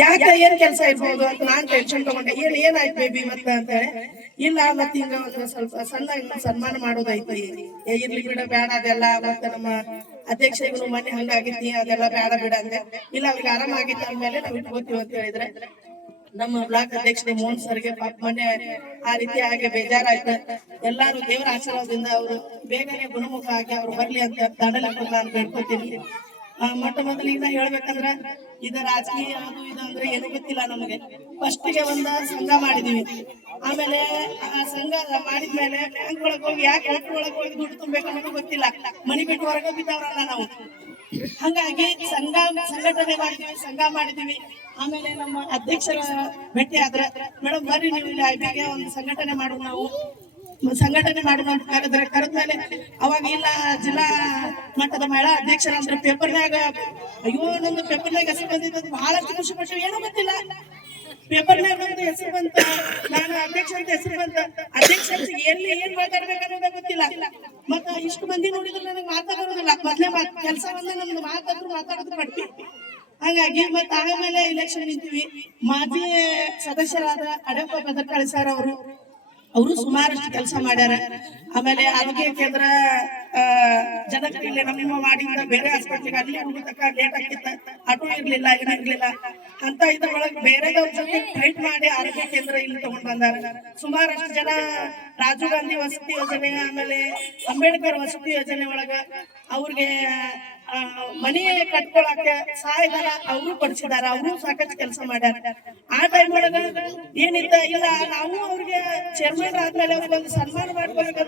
ಯಾಕೆ ಏನ್ ಕೆಲಸ ಇರ್ಬೋದು ಅಂತ ನಾನ್ ಟೆನ್ಷನ್ ತಗೊಂಡೆ. ಏನಾಯ್ತು ಬೇಬಿ ಮತ್ತೆ ಅಂತ ಹೇಳಿ, ಇಲ್ಲ ಮತ್ತೆ ಹಿಂಗ ಒಂದು ಸ್ವಲ್ಪ ಸಣ್ಣ ಸನ್ಮಾನ ಮಾಡೋದೈತಿ, ಇರ್ಲಿ ಬಿಡ ಬೇಡ ಅದೆಲ್ಲ, ಮತ್ತೆ ನಮ್ಮ ಅಧ್ಯಕ್ಷರಿಗೂ ಮನೆ ಹಂಗಾಗಿತಿ ಅದೆಲ್ಲ ಬೇಡ ಬಿಡ ಅಂದೆ. ಇಲ್ಲ ಅವ್ರಿಗೆ ಆರಾಮ ಆಗಿತ್ತು ಅಂದ್ಮೇಲೆ ನಾವ್ ಇಟ್ಕೋತೀವಿ ಅಂತ ಹೇಳಿದ್ರೆ, ನಮ್ಮ ಬ್ಲಾಕ್ ಅಧ್ಯಕ್ಷ ಮೋಹನ್ ಸರ್ಗೆ ಪಾಪ ಮನೆ ಆ ರೀತಿ ಆಗಿ ಬೇಜಾರಾಯ್ತು. ಎಲ್ಲಾರು ದೇವರ ಆಶೀರ್ವಾದದಿಂದ ಅವರು ಬೇಗನೆ ಗುಣಮುಖ ಆಗಿ ಅವ್ರು ಬರ್ಲಿ ಅಂತ ದಾಂಡಲೆ ನಾನು ಬೇಡ್ಕೊತೀನಿ. ಮೊಟ್ಟ ಮೊದಲಿಗೆ ಹೇಳ್ಬೇಕಂದ್ರ ಇದು ರಾಜಕೀಯ ಅದು ಇದು ಅಂದ್ರೆ ಏನು ಗೊತ್ತಿಲ್ಲ ನಮಗೆ. ಫಸ್ಟಿಗೆ ಒಂದ ಸಂಘ ಮಾಡಿದೀವಿ, ಆಮೇಲೆ ಆ ಸಂಘ ಮಾಡಿದ್ಮೇಲೆ ಬ್ಯಾಂಕ್ ಒಳಗೆ ಹೋಗಿ ಯಾಕೆ ಒಳಗೆ ಹೋಗಿ ದುಡ್ಡು ತುಂಬೇಕು ಅನ್ನೋದು ಗೊತ್ತಿಲ್ಲ. ಮನಿ ಬಿಟ್ಟು ಹೊರಗೆ ಬಿದ್ದವ್ರಲ್ಲ ನಾವು. ಹಂಗಾಗಿ ಸಂಘಟನೆ ಮಾಡಿದೀವಿ, ಸಂಘ ಮಾಡಿದೀವಿ. ಆಮೇಲೆ ನಮ್ಮ ಅಧ್ಯಕ್ಷರ ಭೇಟಿ ಆದ್ರೆ, ಮೇಡಮ್ ಬರ್ರಿ ನೀವು ಇಲ್ಲಿ ಐಬಿಗೆ ಒಂದು ಸಂಘಟನೆ ಮಾಡೋಣ, ನಾವು ಸಂಘಟನೆ ಮಾಡೋಣ ಅಂತ ಕರೆದ್ಮೇಲೆ ಅವಾಗ ಇಲ್ಲ ಜಿಲ್ಲಾ ಮಟ್ಟದ ಮಹಿಳಾ ಅಧ್ಯಕ್ಷರಂದ್ರೆ ಪೇಪರ್ನಾಗ, ಅಯ್ಯೋ ನಮ್ದು ಪೇಪರ್ನಾಗ ಹೆಸರು ಬಂದಿದ್ದು ಬಹಳಷ್ಟು ಖುಷಿ ಪಟ್ಟು, ಏನೋ ಗೊತ್ತಿಲ್ಲ ಪೇಪರ್ನಾಗ ಒಂದು ಹೆಸರು ಬಂತ, ನಾನು ಅಧ್ಯಕ್ಷ ಅಂತ ಹೆಸರು ಬಂತ. ಅಧ್ಯಕ್ಷ ಎಲ್ಲಿ ಏನ್ ಮಾತಾಡ್ಬೇಕು ಅನ್ನೋದೇ ಗೊತ್ತಿಲ್ಲ. ಮತ್ತ ಇಷ್ಟು ಮಂದಿ ನೋಡಿದ್ರೆ ನನಗೆ ಮಾತಾಡೋದಿಲ್ಲ, ಮೊದ್ಲೇ ಕೆಲಸ ಬಂದ ನಮ್ದು ಮಾತಾಡೋದು ಪಟ್ಟಿ. ಹಾಗಾಗಿ ಮತ್ತ ಆಮೇಲೆ ಇಲೆಕ್ಷನ್ ನಿಂತೀವಿ. ಮಾಜಿ ಸದಸ್ಯರಾದ ಅಡಪ್ಪ ಬೆದರ್ಕಾಳಿ ಸರ್ ಅವರು ಸುಮಾರಷ್ಟು ಕೆಲಸ ಮಾಡ್ಯಾರ. ಆಮೇಲೆ ಆರೋಗ್ಯ ಕೇಂದ್ರ ಜನಕ್ಕೆ ಇಲ್ಲಿ ನಮ್ಮ ಮಾಡಿದ ಬೇರೆ ಹಾಸ್ಪಿಟ್ಲಿಗೆ ಅಲ್ಲಿ ಹೋಗತಕ್ಕ ಲೇಟ್ ಆಗ್ತಿತ್ತ, ಆಟೋ ಇರ್ಲಿಲ್ಲ, ಏನಿರ್ಲಿಲ್ಲ ಅಂತ ಇದ್ರೊಳಗೆ ಬೇರೆದವ್ರ ಜೊತೆ ಫೈಟ್ ಮಾಡಿ ಆರೋಗ್ಯ ಕೇಂದ್ರ ಇಲ್ಲಿ ತಗೊಂಡ್ ಬಂದಾರ. ಸುಮಾರಷ್ಟು ಜನ ರಾಜೀವ್ ಗಾಂಧಿ ವಸತಿ ಯೋಜನೆ, ಆಮೇಲೆ ಅಂಬೇಡ್ಕರ್ ವಸತಿ ಯೋಜನೆ ಒಳಗ ಅವ್ರಿಗೆ ಮನಿ ಕಟ್ಕೊಳಕ್ಕೆ ಸಹಾಯಧನ ಅವರು ಕೊಡಿಸಿದಾರ. ಅವರು ಸಾಕಷ್ಟು ಕೆಲಸ ಮಾಡ್ಯಾರ. ಆ ಟೈಮ್ ಒಳಗ ಏನಿತ್ತ ಇಲ್ಲ, ನಾವು ಅವ್ರಿಗೆ ಚೇರ್ಮನ್ ಆದ್ಮೇಲೆ ಅವ್ರಿಗೊಂದು ಸನ್ಮಾನ ಮಾಡ್ಬೇಕಂತ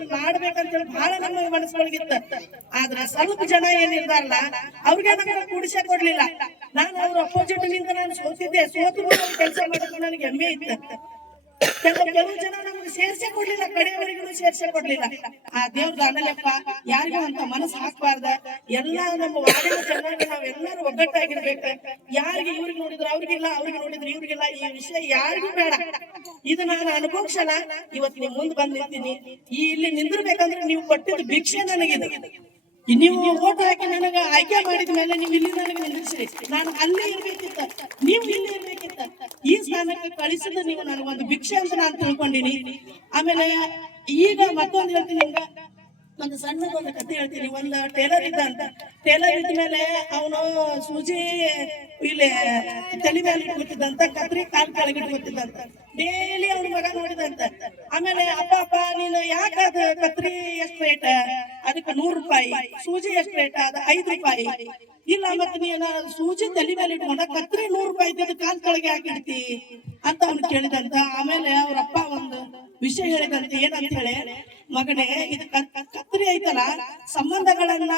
ಹೇಳಿ ಬಹಳ ನಮ್ಮ ಮನಸ್ಸೊಳಗಿತ್ತ. ಆದ್ರೆ ಸ್ವಲ್ಪ ಜನ ಏನಿರ್ತಾರಲ್ಲ ಅವ್ರಿಗೆ ನಮಗೆ ಕೂಡಿಸೇ ಕೊಡ್ಲಿಲ್ಲ. ನಾನು ಅವ್ರ ಅಪೋಸಿಟ್ ನಿಂತ ನಾನು ಸೋತಿದ್ದೆ. ಸೋತು ಕೆಲಸ ಮಾಡೋದು ನನಗೆ ಹೆಮ್ಮೆ ಇತ್ತು. ಕೆಲವು ಜನ ನಮ್ಗೆ ಸೇರ್ಸೆ ಕೊಡ್ಲಿಲ್ಲ, ಕಡೆಯವರೆಗೂ ಸೇರ್ಸೆ ಕೊಡ್ಲಿಲ್ಲ. ಆ ದೇವ್ರ ದಾಂಡಲೆಪ್ಪ ಯಾರಿಗೂ ಅಂತ ಮನಸ್ಸು ಹಾಕ್ಬಾರ್ದ. ಎಲ್ಲಾ ನಮ್ಮ ವಾರ್ಡಿನ ಜನರಿಗೆ ನಾವೆಲ್ಲರೂ ಒಗ್ಗಟ್ಟಾಗಿರ್ಬೇಕು. ಯಾರಿಗೆ ಇವ್ರಿಗೆ ನೋಡಿದ್ರು ಅವ್ರಿಗಿಲ್ಲ, ಅವ್ರಿಗೆ ನೋಡಿದ್ರು ಇವ್ರಿಗಿಲ್ಲ, ಈ ವಿಷಯ ಯಾರಿಗೂ ಬೇಡ. ಇದು ನಾನು ಅನುಭವಿಸಲ್ಲ. ಇವತ್ತು ನೀವು ಮುಂದೆ ಬಂದ್ ನಿಂತೀನಿ. ಇಲ್ಲಿ ನಿಂದಿರ್ಬೇಕಂದ್ರೆ ನೀವು ಕೊಟ್ಟಿದ್ದು ಭಿಕ್ಷೆ ನನಗಿದೆ. ನೀವು ಓಟ್ ಹಾಕಿ ನನಗ ಆಯ್ಕೆ ಮಾಡಿದ ಮೇಲೆ ನೀವು ಇಲ್ಲಿ ನನಗೆ ನಿಲ್ಲಿಸ್ರಿ. ನಾನು ಅಲ್ಲೇ ಇರ್ಬೇಕಿತ್ತ, ನೀವು ಇಲ್ಲಿ ಇರ್ಬೇಕಿತ್ತ. ಈ ಸ್ಥಾನಕ್ಕೆ ಕಳಿಸಿದ ನೀವು ನನಗೊಂದು ಭಿಕ್ಷೆ ಅಂತ ನಾನು ತಿಳ್ಕೊಂಡಿನಿ. ಆಮೇಲೆ ಈಗ ಮತ್ತೊಂದು ಹೇಳ್ತೀನಿ, ನಿಮ್ಗ ಒಂದು ಸಣ್ಣದೊಂದು ಕಥೆ ಹೇಳ್ತೀನಿ. ಒಂದು ಟೇಲರ್ ಇದ್ದ ಅಂತ. ಟೇಲರ್ ಇದ್ದ ಮೇಲೆ ಅವನು ಸೂಜಿ ಇಲ್ಲಿ ತಲೆ ಮೇಲೆ ಇಟ್ಕೊತಿದ್ದಂತ, ಕತ್ರಿ ಕಾಲ್ ಕೆಳಗಿಟ್ಟು ಗೊತ್ತಿದ್ದಂತ. ಡೈಲಿ ಅವ್ನ ಮಗ ನೋಡಿದಂತ. ಆಮೇಲೆ ಅಪ್ಪ ನೀನು ಯಾಕ ಅದ ಕತ್ರಿ ಎಷ್ಟು ರೇಟ್, ಅದಕ್ಕೆ 100 ರೂಪಾಯಿ, ಸೂಜಿ ಎಷ್ಟು ರೇಟ್, ಅದ 5 ರೂಪಾಯಿ. ಇಲ್ಲ ಮತ್ತೆ ನೀನು ಸೂಜಿ ತಲೆ ಮೇಲೆ ಇಟ್ಕೊಂಡ ಕತ್ರಿ 100 ರೂಪಾಯಿ ಇದ್ದಿದ್ದು ಕಾಲ್ ಕೆಳಗೆ ಹಾಕಿಡ್ತಿ ಅಂತ ಅವ್ನು ಕೇಳಿದಂತ. ಆಮೇಲೆ ಅವ್ರಪ್ಪ ಒಂದು ವಿಷಯ ಹೇಳಿದಂತೆ, ಏನಂತ ಹೇಳಿ, ಮಗನೇ ಇದು ಕತ್ರಿ ಐತಲ್ಲ ಸಂಬಂಧಗಳನ್ನ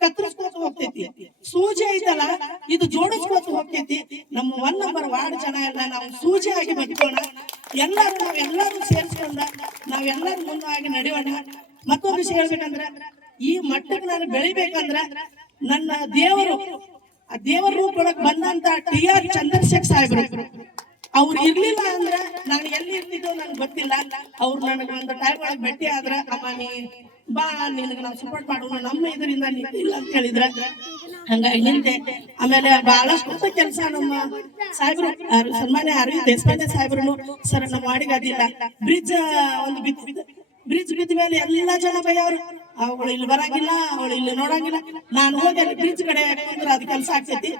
ಕತ್ತರಿಸ್ಕೋತ ಹೋಗ್ತೈತಿ, ಸೂಜಿ ಐತಲ್ಲ ಇದು ಜೋಡಿಸ್ಕೋತ ಹೋಗ್ತೈತಿ. ನಮ್ಮ 1 ನಂಬರ್ ವಾರ್ಡ್ ಜನ ಎಲ್ಲ ನಾವು ಸೂಜಿ ಆಗಿ ಬದುಕೋಣ, ನಾವೆಲ್ಲರೂ ಸೇರಿಸ್ಕೊಂಡ ನಾವೆಲ್ಲರೂ ಮುಂದಾಗಿ ನಡೆಯೋಣ. ಮತ್ತೊಂದು ವಿಷಯ ಹೇಳ್ಬೇಕಂದ್ರ, ಈ ಮಟ್ಟಕ್ಕೆ ನಾನು ಬೆಳಿಬೇಕಂದ್ರ ನನ್ನ ಆ ದೇವರ ರೂಪೊಳಗೆ ಬಂದಂತ TR ಚಂದ್ರಶೇಖರ್ ಸಾಹೇಬ್ರು ಅವ್ರು ಇರ್ಲಿಲ್ಲ ಅಂದ್ರ ನಾನು ಎಲ್ಲಿ ಇರ್ತಿದ್ದೋ ನನ್ಗೆ ಗೊತ್ತಿಲ್ಲ. ಅವ್ರು ನನಗೆ ಒಂದು ಟೈಮ್ ಒಳಗೆ ಭೇಟಿ ಆದ್ರ, ಅಮ್ಮ ನೀ ಬಾ ನಿನಗೆ ನಾವು ಸಪೋರ್ಟ್ ಮಾಡೋಣ, ನಮ್ಮ ಇದರಿಂದ ನಿಂತಿಲ್ಲ ಅಂತ ಹೇಳಿದ್ರ ಹಂಗಾಗಿ ನಿಂತೆ. ಆಮೇಲೆ ಬಹಳಷ್ಟು ಕೆಲಸ ನಮ್ಮ ಸಾಹೇಬ್ರು ಸನ್ಮಾನ್ಯ ಅರವಿಂದ್ ದೇಶಪಾಂಡೆ ಸಾಹೇಬ್ರು ಸರ್ ನಮ್ಮ ವಾಡಿಗೆ ಅದಿಲ್ಲ, ಬ್ರಿಡ್ಜ್ ಬಿದ್ದ ಮೇಲೆ ಎಲ್ಲಾ ಜನ ಬೈಯವ್ರು, ಅವಳು ಇಲ್ಲಿ ಬರಂಗಿಲ್ಲ, ಅವಳು ಇಲ್ಲಿ ನೋಡಂಗಿಲ್ಲ. ನಾನು ಹೋಗಿ ಅಲ್ಲಿ ಬ್ರಿಡ್ಜ್ ಕಡೆ ಅಂದ್ರೆ ಅದ್ ಕೆಲಸ ಆಗ್ತೈತಿ.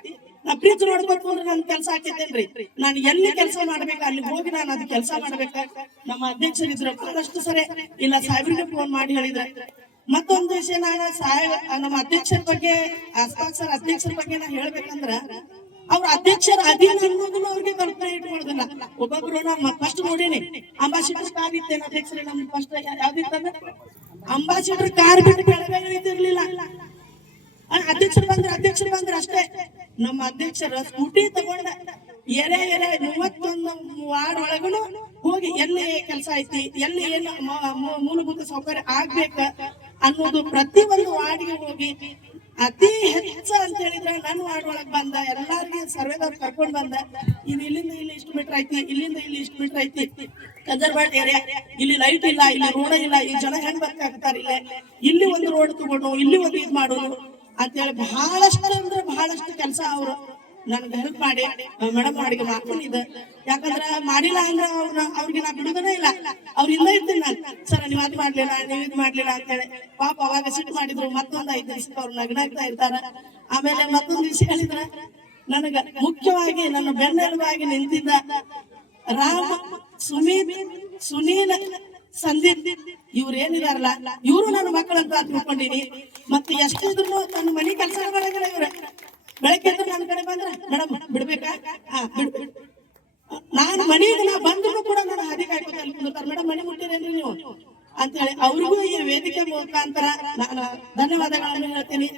ನಾ ಬ್ರಿಡ್ಜ್ ನೋಡ್ಬೇಕು ಅಂದ್ರೆ ನನ್ ಕೆಲಸ ಆಗ್ತೈತೇನ್ರಿ. ನಾನು ಎಲ್ಲಿ ಕೆಲಸ ಮಾಡ್ಬೇಕು ಅಲ್ಲಿ ಹೋಗಿ ನಾನು ಅದ್ ಕೆಲಸ ಮಾಡ್ಬೇಕ. ನಮ್ಮ ಅಧ್ಯಕ್ಷರಿದ್ರು ಬಹಳಷ್ಟು ಸರಿ ಇಲ್ಲ ಸಾಹೇಬ್ರಿಗೆ ಫೋನ್ ಮಾಡಿ ಹೇಳಿದ್ರೆ. ಮತ್ತೊಂದು ವಿಷಯ, ನಾನು ನಮ್ಮ ಅಧ್ಯಕ್ಷರ ಬಗ್ಗೆ ಸರ್ ಅಧ್ಯಕ್ಷರ ಬಗ್ಗೆ ನಾ ಹೇಳ್ಬೇಕಂದ್ರ, ಅವ್ರ ಅಧ್ಯಕ್ಷರ ಅಧೀನ ಅನ್ನೋದನ್ನ ಅವ್ರಿಗೆ ಕಲ್ಪನೆ ಇಟ್ಕೊಳ್ಳೋದಿಲ್ಲ. ಒಬ್ಬೊಬ್ರು ನಮ್ಮ ಫಸ್ಟ್ ನೋಡೀನಿ ಅಂಬಾಸಿಡರ್ ಕಾರ್ ಇತ್ತೇನೆ ಅಧ್ಯಕ್ಷರೇ, ನಮ್ದು ಫಸ್ಟ್ ಯಾವ್ದಿತ್ತಂದ್ರೆ ಅಂಬಾಸಿಡರ್ ಕಾರ್ ಬಿಟ್ಟು ಕೆಳಗೆ ಇಳಿತಿರ್ಲಿಲ್ಲ. ಅಧ್ಯಕ್ಷರು ಬಂದ್ರೆ ಅಷ್ಟೇ. ನಮ್ಮ ಅಧ್ಯಕ್ಷರ ಸ್ಕೂಟಿ ತಗೊಂಡ ಎರೆ 31 ವಾರ್ಡ್ ಒಳಗೂ ಹೋಗಿ ಎಲ್ಲಿ ಕೆಲಸ ಐತಿ, ಎಲ್ಲಿ ಏನು ಮೂಲಭೂತ ಸೌಕರ್ಯ ಆಗ್ಬೇಕ ಅನ್ನೋದು ಪ್ರತಿಯೊಂದು ವಾರ್ಡ್ಗೆ ಹೋಗಿ ಅತಿ ಹೆಚ್ಚು ಅಂತ ಹೇಳಿದ್ರೆ ನನ್ನ ವಾರ್ಡ್ ಒಳಗ್ ಬಂದ ಎಲ್ಲಾರ್ಗಿ ಸರ್ವೇದವ್ರು ಕರ್ಕೊಂಡ್ ಬಂದ. ಇದು ಇಲ್ಲಿಂದ ಇಲ್ಲಿ ಇಷ್ಟು ಮೀಟರ್ ಐತಿ, ಇಲ್ಲಿಂದ ಇಲ್ಲಿ ಇಷ್ಟು ಮೀಟರ್ ಐತಿ, ಕಜರ್ಬಾಟ್ ಏರಿಯಾ, ಇಲ್ಲಿ ಲೈಟ್ ಇಲ್ಲ, ಇಲ್ಲಿ ರೋಡ್ ಇಲ್ಲ, ಈ ಜನ ಹೆಂಗ್ ಬರ್ತಾರ, ಇಲ್ಲಿ ಒಂದು ರೋಡ್ ತಗೊಂಡು ಇಲ್ಲಿ ಒಂದು ಇದ್ ಮಾಡೋದು ಅಂತೇಳಿ ಬಹಳಷ್ಟು ಅಂದ್ರೆ ಬಹಳಷ್ಟು ಕೆಲಸ ಅವರು ನನ್ಗೆ ಹೆಲ್ಪ್ ಮಾಡಿ ಮೇಡಮ್ ಅಡಿಗೆ ಮಾಡ್ಕೊಂಡಿದ್ದೆ. ಯಾಕಂದ್ರ ಮಾಡಿಲ್ಲ ಅಂದ್ರೆ ಅವ್ರಿಗೆ ನಾ ಬಿಡುದನೇ ಇಲ್ಲ, ಅವ್ರ ಇಲ್ಲ ಇರ್ತೀನಿ ನಾನು. ಸರ್ ನೀವ್ ಅದ್ ಮಾಡ್ಲಿಲ್ಲ, ನೀವ್ ಇದ್ ಮಾಡ್ಲಿಲ್ಲ ಅಂತ ಹೇಳಿ ಪಾಪ ಅವಾಗ ಸಿಟ್ಟು ಮಾಡಿದ್ರು. ಮತ್ತೊಂದ್ 5 ದಿವಸಕ್ಕೆ ಅವ್ರು ನಗ್ನಾಗ್ತಾ ಇರ್ತಾರ. ಆಮೇಲೆ ಮತ್ತೊಂದ್ ದಿವಸ ಹೇಳಿದ್ರ ನನಗ ಮುಖ್ಯವಾಗಿ ನನ್ನ ಬೆನ್ನೆಲುಬಾಗಿ ನಿಂತಿದ್ದ ರಾಮ, ಸುನೀಲ್, ಸಂದೀಪ್ ಇವ್ರು ಏನಿದಾರಲ್ಲ ಇವ್ರು ನನ್ನ ಮಕ್ಕಳಂತ ತಿಳ್ಕೊಂಡಿನಿ. ಮತ್ತೆ ಎಷ್ಟಿದ್ರು ನನ್ನ ಮನಿ ಕೆಲಸ ಮಾಡಂಗಿಲ್ಲ ಇವ್ರ. ಬೆಳಗ್ಗೆ ಎದ್ದು ನನ್ನ ಕಡೆ ಬಂದ್ರ ಮೇಡಮ್ ಬಿಡ್ಬೇಕಾ, ನಾನು ಮನೆಗೆ ನಾ ಬಂದ್ರು ಕೂಡ ನನ್ನ ಹಾದಿ ಕಾಯ್ಕೊಂಡು ಅಲ್ಲಿ ಕುಂದಿರ್ತಾರೆ. ಮೇಡಮ್ ಮನೆ ಮುಟ್ಟಿರೇನ್ರಿ ನೀವು ಅಂತ ಹೇಳಿ ಅವ್ರಿಗೂ ಈ ವೇದಿಕೆ ಮುಖಾಂತರ ನಾನು ಧನ್ಯವಾದಗಳನ್ನು ಹೇಳ್ತೀನಿ.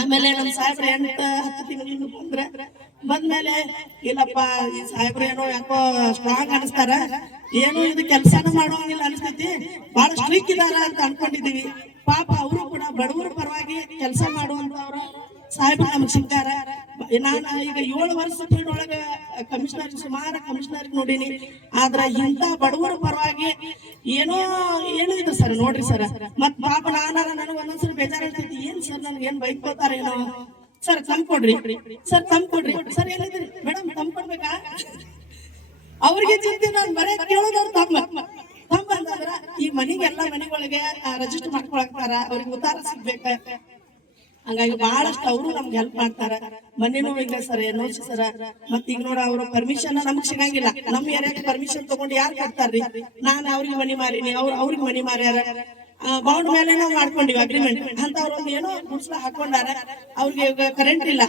ಆಮೇಲೆ ನಮ್ಮ ಸಾಹೇಬ್ರ 8-10 ತಿಂಗಳು ಬಂದ್ಮೇಲೆ ಇಲ್ಲಪ್ಪ ಈ ಸಾಹೇಬ್ರ ಏನೋ ಯಾಕೋ ಸ್ಟ್ರಾಂಗ್ ಅನಿಸ್ತಾರ, ಏನು ಇದು ಕೆಲಸನ ಮಾಡುವಂಗಿಲ್ಲ ಅನಿಸ್ತೈತಿ, ಬಹಳ ಸ್ಟ್ರಿಕ್ ಇದಾರ ಅಂತ ಅನ್ಕೊಂಡಿದೀವಿ. ಪಾಪ ಅವರು ಕೂಡ ಬಡವರ ಪರವಾಗಿ ಕೆಲಸ ಮಾಡುವಂತವ್ರ ಸಾಹೇಬ್ರು ನಮ್ಗೆ ಸಿಗ್ತಾರ. ನಾನು ಈಗ 7 ವರ್ಷ ಒಳಗ ಕಮಿಷನರ್ ಸುಮಾರು ಕಮಿಷನರ್ ನೋಡೀನಿ. ಆದ್ರ ಇಂತ ಬಡವರ ಪರವಾಗಿ ಏನೋ ಇದು ಸರ್ ನೋಡ್ರಿ ಸರ್. ಮತ್ ಪಾಪ ನನಗೆ ಒಂದೊಂದ್ಸರಿ ಬೇಜಾರಾಗ್ತೈತಿ, ಏನ್ ಸರ್ ನನ್ಗೆ ಏನ್ ಬೈಕೋತಾರ ಏನೋ. ಸರ್ ತಂದ್ಕೊಡ್ರಿ, ಸರ್ ತಂದ್ಕೊಡ್ರಿ, ಸರ್ ಏನಿದ್ರಿ ಮೇಡಮ್ ತಂದ್ಕೊಡ್ಬೇಕಾ? ಅವ್ರಿಗೆ ಚಿಂತೆ, ನಾನು ಬರೇ ಕೇಳೋದವ್ರು ತಮ್ಮ ಅಂತಂದ್ರ ಈ ಮನಿಗೆಲ್ಲ ಮನೆಗಳಿಗೆ ರಿಜಿಸ್ಟರ್ ಮಾಡ್ಕೊಳಕ್ತಾರ, ಅವ್ರಿಗೆ ಉತ್ತಾರ ಸಿಗ್ಬೇಕ. ಹಂಗಾಗಿ ಬಹಳಷ್ಟು ಅವರು ನಮ್ಗೆ ಹೆಲ್ಪ್ ಮಾಡ್ತಾರ. ಮನೇನೂ ಇಲ್ಲ ಸರ್ NOC ಸರ್. ಮತ್ ಈಗ ನೋಡ ಅವ್ರ ಪರ್ಮಿಷನ್ ನಮ್ಗ್ ಸಿಗಂಗಿಲ್ಲ. ನಮ್ ಏರಿಯಾಕ್ಕೆ ಪರ್ಮಿಷನ್ ತಗೊಂಡು ಯಾರು ಕೊಡ್ತಾರ್ರಿ? ನಾನು ಅವ್ರಿಗೆ ಮನಿ ಮಾರೀನಿ, ಅವ್ರಿಗೆ ಮನಿ ಮಾರ್ಯಾರ. ಬೌಂಡ್ ಮೇಲೆ ನಾವು ಮಾಡ್ಕೊಂಡಿವಿ ಅಗ್ರಿಮೆಂಟ್ ಅಂತ. ಅವ್ರೊಂದು ಏನೋ ಗುಡ್ಸ್ಲ ಹಾಕೊಂಡಾರ. ಅವ್ರಿಗೆ ಈಗ ಕರೆಂಟ್ ಇಲ್ಲ,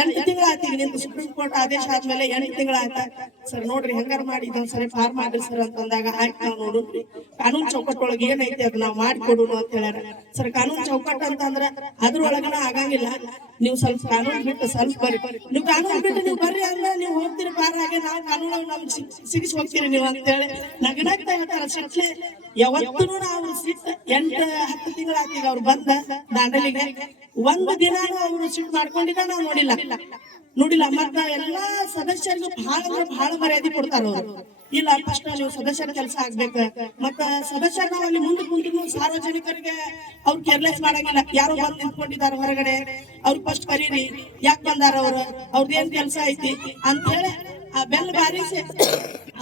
8 ತಿಂಗಳ ಆಯ್ತು. ಈಗ ನಿಂತು ಸುಪ್ರೀಂ ಕೋರ್ಟ್ ಆದೇಶ ಆದ್ಮೇಲೆ 8 ತಿಂಗಳ ಆಯ್ತಾ. ಸರ್ ನೋಡ್ರಿ ಹೆಂಗಾರ ಮಾಡಿ ಇದೊಂದ್ಸರಿ ಫಾರ್ಮ್ ಮಾಡ್ರಿ ಸರ್ ಅಂತಂದಾಗ ಆಯ್ತು ನಾವು ನೋಡುದ್ರಿ. ಕಾನೂನು ಚೌಕಟ್ಟೊಳಗೆ ಏನೈತಿ ಅದ್ ನಾವ್ ಮಾಡಿಕೊಡುನು ಅಂತ ಹೇಳ್ಯಾರ. ಸರ್ ಕಾನೂನು ಚೌಕಟ್ಟು ಅಂತಂದ್ರ ಅದ್ರೊಳಗನ ಆಗಂಗಿಲ್ಲ. ನೀವು ಸ್ವಲ್ಪ ಕಾನೂನು ಬಿಟ್ಟು ಸ್ವಲ್ಪ ಬರ್ರಿ. ನೀವು ಕಾನೂನು ಬಿಟ್ಟು ನೀವು ಬರ್ರಿ ಅಂದ್ರೆ ನೀವು ಹೋಗ್ತೀರಿ ಪಾರ ಹಾಗೆ, ನಾವು ಕಾನೂನು ನಮ್ಗೆ ಸಿಗಿಸಿ ಹೋಗ್ತೀರಿ ನೀವು ಅಂತ ಹೇಳಿ ನಗನಾಗ್ತಾ ಹೇಳ್ತಾರ. ಸಿಟ್ಲಿ ಯಾವತ್ತೂ ನಾವು ಸಿಟ್ಟು 8-10 ತಿಂಗಳಾಗ್ತೀವಿ ಅವ್ರು ಬಂದ ದಾಂಡಲಿಗೆ. ಒಂದು ದಿನಾನು ಅವ್ರು ಸಿಟ್ಟು ಮಾಡ್ಕೊಂಡಿದ್ದ ನಾವು ನೋಡಿಲ್ಲ. ಮತ್ತ ಎಲ್ಲಾ ಸದಸ್ಯರಿಗೂ ಬಹಳ ಅಂದ್ರೆ ಬಹಳ ಮರ್ಯಾದೆ ಕೊಡ್ತಾರ ಅವ್ರು. ಇಲ್ಲ ಫಸ್ಟ್ ನೀವು ಸದಸ್ಯರ ಕೆಲಸ ಆಗ್ಬೇಕ. ಮತ್ತ ಸದಸ್ಯರ ನಾವ್ ಅಲ್ಲಿ ಮುಂದೆ ಕುಂತು ಸಾರ್ವಜನಿಕರಿಗೆ ಅವ್ರು ಕೇರ್ಲೆಸ್ ಮಾಡಂಗಿಲ್ಲ. ಯಾರು ಬಂದು ನಿಂತ್ಕೊಂಡಿದಾರ ಹೊರಗಡೆ, ಅವ್ರು ಫಸ್ಟ್ ಕರೀರಿ, ಯಾಕೆ ಬಂದಾರ ಅವ್ರದ್ದು ಏನ್ ಕೆಲಸ ಐತಿ ಅಂತ ಹೇಳಿ ಆ ಬೆಲ್ ಬಾರಿಸಿ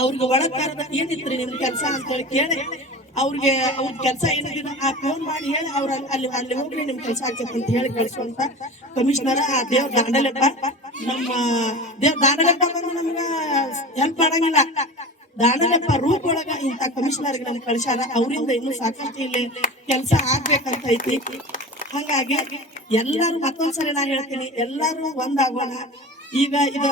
ಅವ್ರಿಗೆ ಒಳಗ್ ಕರೆದ ಏನಿತ್ರಿ ನಿಮ್ ಕೆಲಸ ಅಂತ ಹೇಳಿ ಕೇಳಿ ಅವ್ರಿಗೆ ಅವ್ರ ಕೆಲಸ ಏನಿದೆ ಆ ಫೋನ್ ಮಾಡಿ ಹೇಳಿ ಅವ್ರ ಅಲ್ಲಿ ಹೋಗ್ರಿ ನಿಮ್ ಕೆಲಸ ಆಗ್ತೈತಿ ಅಂತ ಹೇಳಿ ಕಳಿಸುವಂತ ಕಮಿಷನರ್ ಆ ದೇವ್ರ ದಾಂಡಲೆಪ್ಪ. ನಮ್ಮ ದೇವ್ರ ದಾಂಡಲೆಪ್ಪ ಬಂದು ನಮ್ಗ ಹೆಲ್ಪ್ ಮಾಡಂಗಿಲ್ಲ. ದಾಂಡಲೆಪ್ಪ ರೂಪ್ ಒಳಗ ಇಂತ ಕಮಿಷನರ್ಗೆ ನಮ್ಗೆ ಕಳಿಸ್ಯಾರ. ಅವರಿಂದ ಇನ್ನೂ ಸಾಕಷ್ಟು ಇಲ್ಲಿ ಕೆಲಸ ಆಗ್ಬೇಕಂತ ಐತಿ. ಹಂಗಾಗಿ ಎಲ್ಲರೂ ಮತ್ತೊಂದ್ಸರಿ ನಾ ಹೇಳ್ತೀನಿ, ಎಲ್ಲರೂ ಒಂದಾಗೋಣ. ಈಗ ಇದು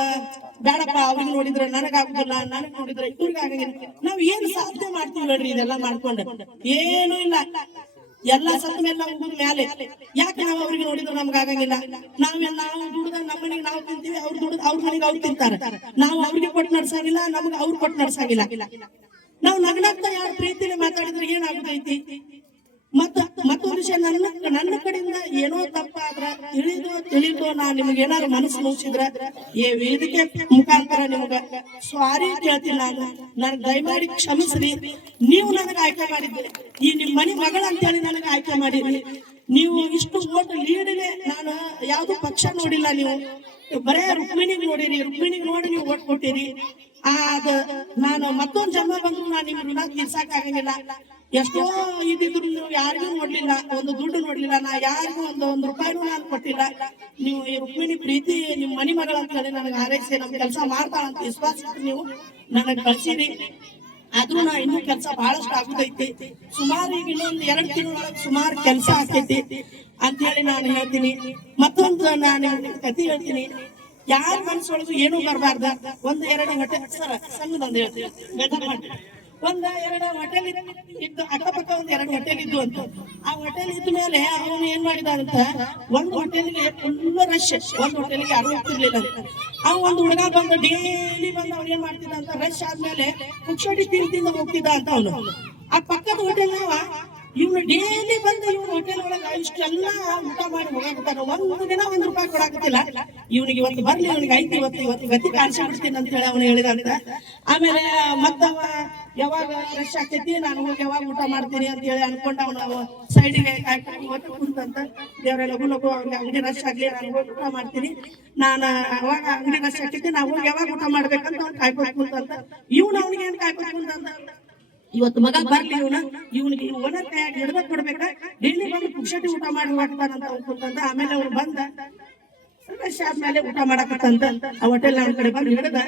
ಬೇಡಪ್ಪ ಅವ್ರಿಗೆ ನೋಡಿದ್ರೆ ನನಗಾಗುದಿಲ್ಲ, ನನಗ್ ನೋಡಿದ್ರೆ ಇವ್ರಿಗೆ ಆಗಂಗಿಲ್ಲ. ನಾವ್ ಏನ್ ಸಾಧನೆ ಮಾಡ್ತೀವಿ ಹೇಳ್ರಿ ಇದೆಲ್ಲ ಮಾಡ್ಕೊಂಡು? ಏನು ಇಲ್ಲ. ಎಲ್ಲಾ ಸತ್ತ ಮೇಲೆ ನಾವು ಮ್ಯಾಲೆ ಯಾಕೆ ನಾವು ಅವ್ರಿಗೆ ನೋಡಿದ್ರೆ ನಮ್ಗೆ ಆಗಂಗಿಲ್ಲ? ನಾವು ದುಡ್ದ ನಮ್ಮ ಮನೆಗೆ ನಾವು ತಿಂತೀವಿ, ಅವ್ರು ದುಡ್ದು ಅವ್ರ ಮನೆಗೆ ಅವ್ರು ತಿಂತಾರೆ. ನಾವು ಅವ್ರಿಗೆ ಕೊಟ್ಟು ನಡ್ಸಂಗಿಲ್ಲ, ನಮ್ಗೆ ಅವ್ರು ಕೊಟ್ಟು ನಡ್ಸಂಗಿಲ್ಲ. ನಾವು ನಗ್ನಾಗ್ತಾ ಯಾರು ಪ್ರೀತಿಲಿ ಮಾತಾಡಿದ್ರೆ ಏನಾಗುದೈತಿ? ಮತ್ತೊಂದು ವಿಷಯ, ನನ್ನ ಕಡೆಯಿಂದ ಏನೋ ತಪ್ಪಾದ್ರ ತಿಳಿದು ನಾ ನಿಮ್ಗೆ ಏನಾದ್ರು ಮನಸ್ಸು ಮುಗಿಸಿದ್ರ ಈ ವೇದಿಕೆ ಮುಖಾಂತರ ನಿಮ್ಗ ಸಾರಿ ಕೇಳ್ತೀನಿ. ನಾನು ದಯಮಾಡಿ ಕ್ಷಮಿಸ್ರಿ. ನೀವು ನನಗೆ ಆಯ್ಕೆ ಮಾಡಿದ್ರಿ, ಈ ನಿಮ್ ಮನೆ ಮಗಳ ಅಂತೇಳಿ ನನಗೆ ಆಯ್ಕೆ ಮಾಡಿದ್ರಿ. ನೀವು ಇಷ್ಟು ಓಟ್ ಲೀಡ್ಗೆ ನಾನು ಯಾವ್ದು ಪಕ್ಷ ನೋಡಿಲ್ಲ. ನೀವು ಬರೇ ರುಕ್ಮಿಣಿಗ್ ನೋಡಿರಿ, ರುಕ್ಮಿಣಿಗ್ ನೋಡಿ ನೀವು ಓಟ್ ಕೊಟ್ಟಿರಿ. ಅದ ನಾನು ಮತ್ತೊಂದು ಜನ್ಮ ಬಂದ್ರು ನಾನು ನಿಮ್ ಋಣ ತೀರ್ಸಾಕ್ ಆಗಂಗಿಲ್ಲ. ಎಷ್ಟೋ ಇದ್ದಿದ್ರು ನೀವು ಯಾರಿಗೂ ನೋಡ್ಲಿಲ್ಲ, ಒಂದು ದುಡ್ಡು ನೋಡ್ಲಿಲ್ಲ, ನಾ ಯಾರಿಗೂ ಒಂದು ರೂಪಾಯಿನೂ ನಾನು ಕೊಟ್ಟಿಲ್ಲ. ನೀವು ಈ ರುಕ್ಮಿಣಿ ಪ್ರೀತಿ ನಿಮ್ ಮನಿ ಮಗಳ ಅಂತ ಹೇಳಿ ನನಗೆ ಹಾರೈಸಿ ನಮ್ ಕೆಲಸ ಮಾಡ್ತಾಳ ಅಂತ ವಿಶ್ವಾಸ ನೀವು ನನಗ್ ಕಳ್ಸಿರಿ. ಆದ್ರೂ ನಾ ಇನ್ನೂ ಕೆಲಸ ಬಹಳಷ್ಟು ಆಗುದೈತಿ. ಸುಮಾರು ಈಗ ಇನ್ನೊಂದು 2 ತಿಂಗಳೊಳಗೆ ಸುಮಾರು ಕೆಲಸ ಆಗ್ತೈತಿ ಅಂತ ಹೇಳಿ ನಾನು ಹೇಳ್ತೀನಿ. ಮತ್ತೊಂದು ನಾನು ಕಥೆ ಹೇಳ್ತೀನಿ. ಯಾರ ಮನಸ್ಸೊಳಗು ಏನೂ ಬರಬಾರ್ದ. 1-2 ಹೋಟೆಲ್ ಸರ ಸಣ್ಣದೊಂದು ಹೇಳ್ತೀನಿ. 1-2 ಹೋಟೆಲ್ ಇದ್ದು, ಅಕ್ಕಪಕ್ಕ 1-2 ಹೋಟೆಲ್ ಇದ್ದು ಅಂತ. ಆ ಹೋಟೆಲ್ ಇದ್ದ ಮೇಲೆ ಅವನು ಏನ್ ಮಾಡಿದ ಅಂತ, ಒಂದು ಹೋಟೆಲ್ಗೆ ಫುಲ್ ರಶ್, ಒಂದು ಹೋಟೆಲ್ಗೆ ಯಾರು ಹೋಗ್ತಿರ್ಲಿಲ್ಲ. ಒಂದು ಹುಡುಗ ಬಂದು ಡೈಲಿ ಬಂದು ಅವ್ನು ಏನ್ ಮಾಡ್ತಿದ್ದ ಅಂತ, ರಶ್ ಆದ್ಮೇಲೆ ಪುಕ್ಷಟಿ ತಿಂದ ಹೋಗ್ತಿದ್ದ ಅಂತ ಅವನು. ಆ ಪಕ್ಕದ ಹೋಟೆಲ್ನವ ಇವ್ನು ಡೈಲಿ ಬಂದು ಇವ್ನು ಹೋಟೆಲ್ ಒಳಗ ಇಷ್ಟೆಲ್ಲ ಊಟ ಮಾಡಿ ಹೋಗಾಕತ್ತಾನ. ಒಂದು ದಿನ 1 ರೂಪಾಯಿ ಕೊಡಾಕತ್ತಿಲ್ಲ. ಇವನಿಗೆ ಇವತ್ತು ಬರ್ಲಿ, ಇವನಿಗೆ ಐತಿ ಇವತ್ತು ಇವತ್ತು ಗತಿ ಕಾಣಿಸ್ಬಿಡ್ತೀನಿ ಅಂತ ಹೇಳಿ ಅವನು ಹೇಳಿದಂತ. ಆಮೇಲೆ ಮತ್ತವ ಯಾವಾಗ ರಶ್ ಆಗ್ತೈತಿ ನಾನು ಹೋಗಿ ಯಾವಾಗ ಊಟ ಮಾಡ್ತೀನಿ ಅಂತ ಹೇಳಿ ಅನ್ಕೊಂಡ ಅವನು ಸೈಡಿಗೆ ಇವತ್ತು ಕುಂತಂತ. ದೇವ್ರ ಲಘು ಲಘು ಅವ್ರಿಗೆ ಅಂಗಡಿ ರಶ್ ಆಗ್ಲಿ, ನಾನು ಹೋಗಿ ಊಟ ಮಾಡ್ತೀನಿ, ನಾನು ಅವಾಗ ಅಂಗಡಿ ರಶ್ ಆಗ್ತೈತಿ, ನಾವು ಹೋಗಿ ಯಾವಾಗ ಊಟ ಮಾಡ್ಬೇಕಂತ ಅವ್ನು ಕಾಯ್ಕೊಂಡು ಕುಂತಂತ. ಇವನು ಅವನಿಗೆ ಏನ್ ಕಾಯ್ಕೊಂಡು ಕುಂತಂತ, ಇವತ್ತು ಮಗ ಬರ್ಲಿ ಇವನಿಗೆ ಓನರ್ ಕೈಯಾಗಿ ಹಿಡ್ದ ಕೊಡ್ಬೇಕ, ಡೈಲಿ ಬಂದು ಪುಕ್ಷಟಿ ಊಟ ಮಾಡಿ ಹೋಗ್ತಾನಂತ ಅವ್ನು ಕುಂತಂತ. ಆಮೇಲೆ ಅವ್ನು ಬಂದ ರಶ್ ಆದ್ಮೇಲೆ ಊಟ ಮಾಡಕತ್ತಂತ. ಆ ಹೋಟೆಲ್ ಅವ್ನ ಕಡೆ ಬಂದು ಹಿಡ್ದ,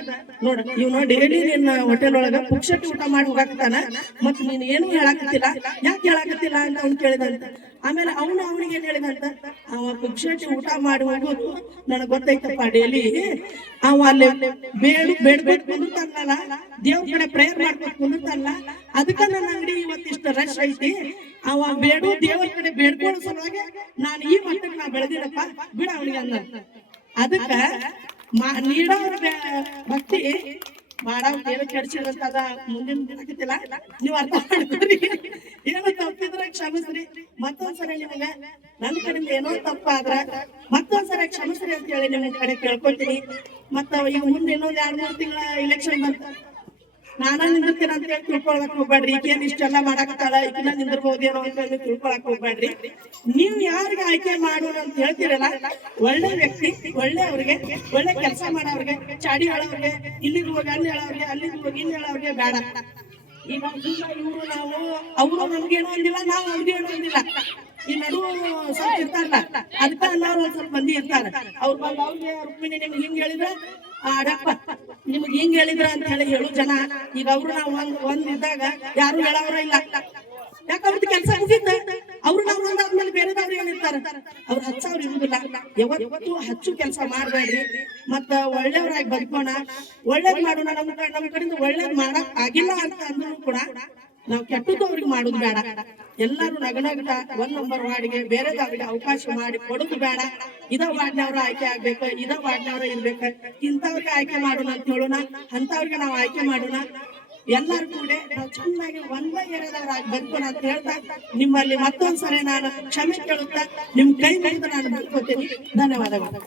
ನೋಡ ಇವ್ನು ಡೈಲಿ ನಿನ್ನ ಹೋಟೆಲ್ ಒಳಗ ಪುಕ್ಷಟಿ ಊಟ ಮಾಡಿ ಹೋಗಾಕತ್ತಾನ, ಮತ್ ನೀನ್ ಏನು ಹೇಳಾಕತ್ತಿಲ್ಲ, ಯಾಕೆ ಹೇಳಾಕತ್ತಿಲ್ಲ ಅಂತ ಅವ್ನು ಕೇಳಿದಂತ. ಆಮೇಲೆ ಅವನಿಗೆ ಏನ್ ಹೇಳಿದಂತ, ಅವ ಪುಕ್ಷಟಿ ಊಟ ಮಾಡಿ ಹೋಗೋದು ನನಗ್ ಗೊತ್ತೈತಪ್ಪ, ಡೈಲಿ ಅವ ಅಲ್ಲಿ ಬೇಡ್ಬೇಡ್ ಕುಂದಿರ್ತಾನಲ್ಲ, ದೇವ್ರ ಕಡೆ ಪ್ರೇಯರ್ ಮಾಡ್ಕೊಂಡು ಕುಂದಿರ್ತಾನಲ್ಲ, ಅದಕ್ಕ ನನ್ನ ಅಂಗಡಿ ಇವತ್ತಿಷ್ಟು ರಶ್ ಐತಿ. ಅವ ಬೇಡು ದೇವರ ಕಡೆ ಬೇಡ್ಕೊಳ್ಳೋ ಸಲುವಾಗಿ ನಾನು ಈ ಮಟ್ಟಕ್ಕೆ ನಾ ಬೆಳೆದಿರಪ್ಪ, ಬಿಡ ಅವನಿಗೆ ಅಂದ. ಅದಕ್ಕ ನೀಡೋರ ಭಕ್ತಿ ಮಾಡವ್ ದೇವ ಕೆಡ್ಸಿರಂತದ. ಮುಂದಿನ ದಿನಕ್ಕಿಲ್ಲ ನೀವ್ ಅರ್ಥ ಮಾಡ್ತೀರಿ, ಏನೋ ತಪ್ಪಿದ್ರೆ ಕ್ಷಮಿಸ್ರಿ. ಮತ್ತೊಂದ್ಸರಿ ನಿಮಗೆ ನನ್ನ ಕಡೆಯಿಂದ ಏನೋ ತಪ್ಪಾದ್ರ ಮತ್ತೊಂದ್ಸರಿ ಕ್ಷಮಿಸ್ರಿ ಅಂತ ಹೇಳಿ ನಿಮ್ ಕಡೆ ಕೇಳ್ಕೊತೀನಿ. ಮತ್ತ ಈಗ ಮುಂದೆ ಇನ್ನೊಂದ್ 2-3 ತಿಂಗಳ ಇಲೆಕ್ಷನ್ ಬಂತ, ನಾನ ನಿಂದಿರ್ತೀನಿ ಅಂತ ಹೇಳಿ ತಿಳ್ಕೊಳಕ್ ಹೋಗ್ಬೇಡ್ರಿ. ಈಗೇನ್ ಇಷ್ಟೆಲ್ಲ ಮಾಡಾಕತ್ತಾಳ, ಈಗಿನ ನಿಂದಿರ್ಬೋದೇನೋ ಅಂತ ಹೇಳಿ ತಿಳ್ಕೊಳಕ್ ಹೋಗ್ಬೇಡ್ರಿ. ನೀವ್ ಯಾರಿಗೆ ಆಯ್ಕೆ ಮಾಡೋಣ ಅಂತ ಹೇಳ್ತೀರಲ್ಲ, ಒಳ್ಳೆ ವ್ಯಕ್ತಿ, ಒಳ್ಳೆಯವ್ರಿಗೆ, ಒಳ್ಳೆ ಕೆಲಸ ಮಾಡೋವ್ರಿಗೆ, ಚಾಡಿ ಹೇಳೋವ್ರಿಗೆ, ಇಲ್ಲಿಗೆ ಹೋಗಿ ಅಲ್ಲಿ ಹೇಳೋವ್ರಿಗೆ, ಅಲ್ಲಿಗೆ ಹೋಗಿ ಇಲ್ಲಿ ಹೇಳೋವ್ರಿಗೆ ಬೇಡ. ಈಗ ಇವ್ರು ನಾವು ಅವರು ನಮ್ಗೇನೋ ಅಂದಿಲ್ಲ, ನಾವು ಅವ್ರಿಗೆ ಏನೋ ಅಂದಿಲ್ಲ, ಈ ನಡು ಸ್ವಲ್ಪ ಇರ್ತಾರಲ್ಲ, ಅದಕ್ಕ ಅನ್ನೋರು ಒಂದ್ ಸ್ವಲ್ಪ ಮಂದಿ ಇರ್ತಾರ. ಅವ್ರು ಬಂದು ಅವ್ರಿಗೆ ರುಕ್ಮಿಣಿ ನಿಮ್ಗೆ ಹಿಂಗ್ ಹೇಳಿದ್ರ, ಅಡಪ್ಪ ನಿಮ್ಗೆ ಹಿಂಗ್ ಹೇಳಿದ್ರ ಅಂತ ಹೇಳಿ ಹೇಳು ಜನ. ಈಗ ಅವ್ರು ನಾವು ಒಂದ್ ಇದ್ದಾಗ ಯಾರು ಹೇಳವ್ರ ಇಲ್ಲ, ಯಾಕಂದ್ರೆ ಕೆಲಸ ಮುಗಿತ. ಅವ್ರು ನಾವು ಒಂದಾದ್ಮೇಲೆ ಬೇರೆದವ್ರು ಏನಿರ್ತಾರ, ಅವ್ರು ಹಚ್ಚವ್ರು ಇರುದಿಲ್ಲ. ಯಾವತ್ತೂ ಹಚ್ಚು ಕೆಲಸ ಮಾಡ್ಬೇಡ್ರಿ. ಮತ್ತ ಒಳ್ಳೆಯವ್ರಾಗಿ ಬದುಕೋಣ, ಒಳ್ಳೇದ್ ಮಾಡೋಣ. ನಮ್ಮ ಕಡೆಯಿಂದ ಒಳ್ಳೇದ್ ಮಾಡಕ್ ಆಗಿಲ್ಲ ಅಂತ ಅಂದ್ರೂ ಕೂಡ ನಾವು ಕೆಟ್ಟದ್ದು ಅವ್ರಿಗೆ ಮಾಡೋದು ಬೇಡ. ಎಲ್ಲರೂ ನಗನಗ್ತ 1 ನಂಬರ್ ವಾರ್ಡ್ಗೆ ಬೇರೆದವ್ರಿಗೆ ಅವಕಾಶ ಮಾಡಿ ಕೊಡೋದು ಬೇಡ. ಇದ ವಾರ್ಡ್ನವ್ರ ಆಯ್ಕೆ ಆಗ್ಬೇಕು, ಇದ ವಾರ್ಡ್ನವ್ರ ಇರ್ಬೇಕು, ಇಂಥವ್ರಿಗೆ ಆಯ್ಕೆ ಮಾಡೋಣ ಅಂತ ಹೇಳೋಣ, ಅಂತವ್ರಿಗೆ ನಾವು ಆಯ್ಕೆ ಮಾಡೋಣ. ಎಲ್ಲರೂ ಕೂಡ ನಾವು ಚೆನ್ನಾಗಿ ಒಂದೇ ಏರಿಯಾದವರಾಗಿ ಬದುಕೋಣ ಅಂತ ಹೇಳ್ತಾ ನಿಮ್ಮಲ್ಲಿ ಮತ್ತೊಂದ್ಸರಿ ನಾನು ಕ್ಷಮೆ ಕೇಳುತ್ತಾ ನಿಮ್ ಕೈ ಮುಗಿದು ನಾನು ಬದುಕೋತೀನಿ. ಧನ್ಯವಾದಗಳು.